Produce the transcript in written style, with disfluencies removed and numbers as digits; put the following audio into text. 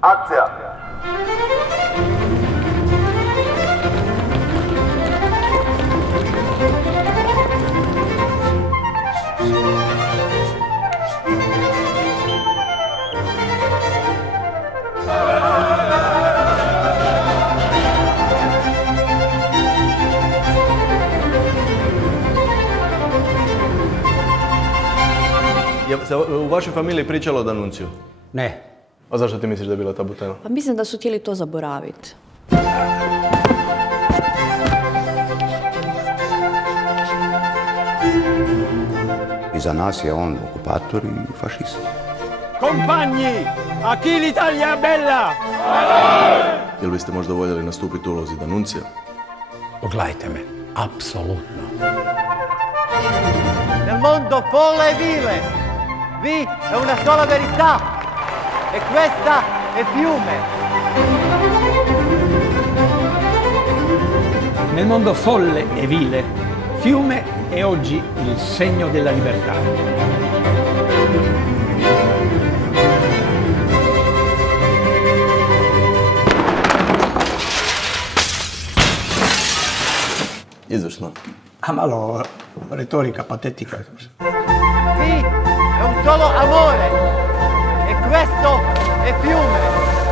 Akcija! Je se u vašoj familiji pričalo o D'Annunziju? Ne. A zašto ti misliš da je bila tabu tema? Pa mislim da su htjeli to zaboraviti. Iza nas je on okupator i fašist. Compagni, a chi l'Italia bella? Jel biste možda voljeli nastupiti u ulozi D'Annunzija? Pogledajte me, apsolutno. Nel mondo folle e vile vi è una sola verità e questa è Fiume. Nel mondo folle e vile, Fiume è oggi il segno della libertà. Izvršno. A malo retorica patetica. Qui è un solo amore e questo è Fiume.